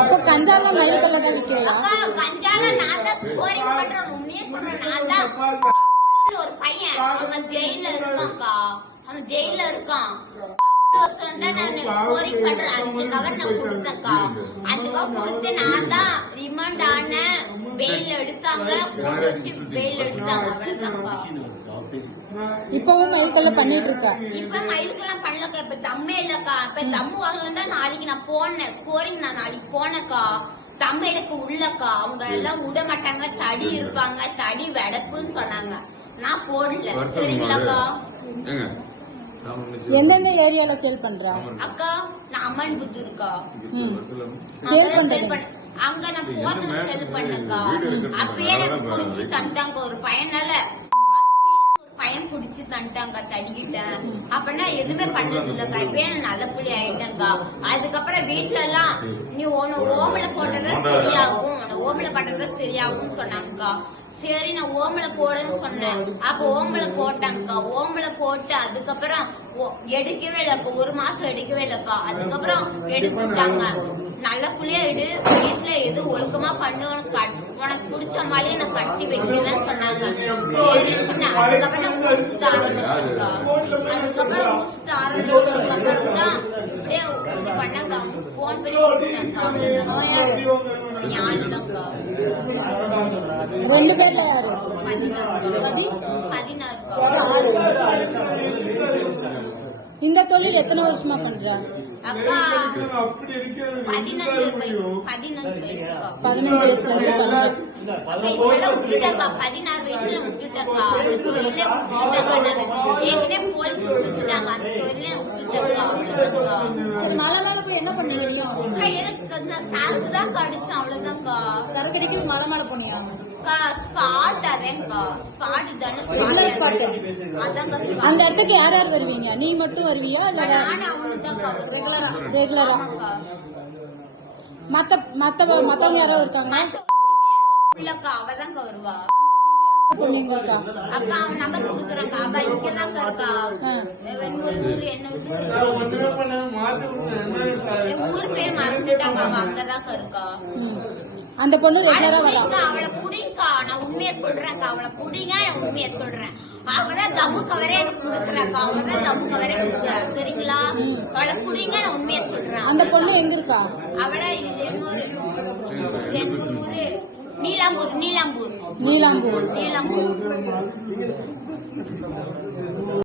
அப்ப கஞ்சால மயில்கல்ல தான் விக்கிறீங்களா? கஞ்சால நான் தான் ஸ்கோரிங் பண்றேன். உண்மையே சொல்றேன். நான் தான் ஒரு பையன் அவன் ஜெயில இருக்கான்க்கா. அவன் ஜெயில இருக்கான். நான் ஸ்கோரிங் பண்றேன். 5 கவர் நான் கொடுத்தேன்க்கா. 5 கவர் கொடுத்து நான் தான் ரிமாண்ட் ஆனேன். பெயில் எடுத்தாங்க. கோர்ட் வச்சு பெயில் எடுத்தாங்க. அவ்வளவுதான்க்கா. இப்பவும் மயில்கல்ல பண்ணிட்டு இருக்கா? இப்ப மயிலுக்கெல்லாம் பண்ணலக்கா. இப்ப தம்மே இல்லக்கா. இப்ப தம்மு வாங்கலன்னா நாளைக்கு நான் போனேன். ஸ்கோரிங் நான் நாளைக்கு போனேக்கா. தம்ம எனக்கு உள்ளக்கா. அவங்க எல்லாம் விட மாட்டாங்க. தடி இருப்பாங்க. தடி வெடப்புன்னு சொன்னாங்க. நான் போடல. சரிங்களாக்கா? எந்தெந்த ஏரியால சேல் பண்றா அக்கா? நான் அம்மன் புத்தூர்க்கா. அங்க நான் போதும் செல் பண்ணக்கா. அப்பயே எனக்கு புடிச்சு தண்டாங்க. ஒரு பையனால பையன் புடிச்சு தண்டாங்க. தடிக்கிட்டேன். அப்பனா எதுவுமே பண்ணது இல்லக்கா. இப்பயே நான் நல்ல புள்ளி ஆயிட்டேங்கா. அதுக்கப்புறம் வீட்டுல எல்லாம் நீ உன ஓமல போட்டதான் சரியாகும், ஓமல பட்டதான் சரியாகும் சொன்னாங்கக்கா. சரி நான் ஓமல போடுன்னு சொன்னேன். அப்ப ஓமல போட்டாங்கக்கா. ஓமல போட்டு அதுக்கப்புறம் எடுக்கவே இல்லக்கா. 1 மாசம் எடுக்கவே இல்லக்கா. அதுக்கப்புறம் எடுத்துட்டாங்க. நல்ல புள்ளியா எடு, வீட்டுல எது ஒழுக்கமா பண்ணு, உனக்கு பிடிச்ச மாதிரியே நான் கட்டி வைக்கிறேன்னு சொன்னாங்க. சரின்னு சொன்னேன். அதுக்கப்புறம் நான் முடிச்சுட்டு ஆரம்பிச்சேன்க்கா. அதுக்கப்புறம் முடிச்சுட்டு ஆரம்பிச்சதுக்கப்புறம் தான் இப்படியே பண்ணாங்க. போன் பண்ணி கொடுத்தாங்க. அவ்வளவுதான். ஞானிதான்க்கா. 2 பேர்ல யாரு? 16. இந்த தொழில் எத்தனை வருஷமா பண்ற? அக்கா 15 வயசுக்கா. 15 வயசுல இருந்து பண்ற. இப்பெல்லாம் விட்டுட்டாக்கா. 16 வயசுல விட்டுட்டாக்கா. அந்த தொழிலே விட்டுட்டாக்கா. நான் ஏற்கனவே போலீஸ் பிடிச்சிட்டாங்க. அந்த தொழிலே விட்டுட்டாக்கா. மழை மேல போய் என்ன பண்ணுவீங்க? எனக்கு சரக்கு தான் கடிச்சோம். அவ்வளவுதான்க்கா. சரக்கு அடிக்க மழை மேல போனீங்க? ஸ்பாட் அதேங்கா. ஸ்பாட் தானே. அந்த இடத்துக்கு யார் யார் வருவீங்க? நீ மட்டும் வருவியா இல்ல ரெகுலரா? மத்தவங்க யாராவது இருக்காங்க? அவதாங்க வருவா. பொண்ணுங்க இருக்கா? அக்கா அவன் நம்பர் கொடுக்குறாங்க. அவ இங்கதாங்க இருக்கா. ஊர் பேர் மறந்துட்டாங்க. அவ அங்கதாங்க இருக்கா. அந்த பொண்ணு ரெகுலரா வரா? அவளை புடிங்கா. நான் உண்மையை சொல்றேன். அவளை புடிங்க. நான் உண்மையை சொல்றேன். அவதான் தம்மு கவரே எனக்கு கொடுக்குறாக்கா. அவதான் தம்மு கவரே கொடுக்குறா. சரிங்களா? அவளை புடிங்க. நான் உண்மையை சொல்றேன். அந்த பொண்ணு எங்க இருக்கா? அவளை நீலாம்பூர். நீலாம்பூர்.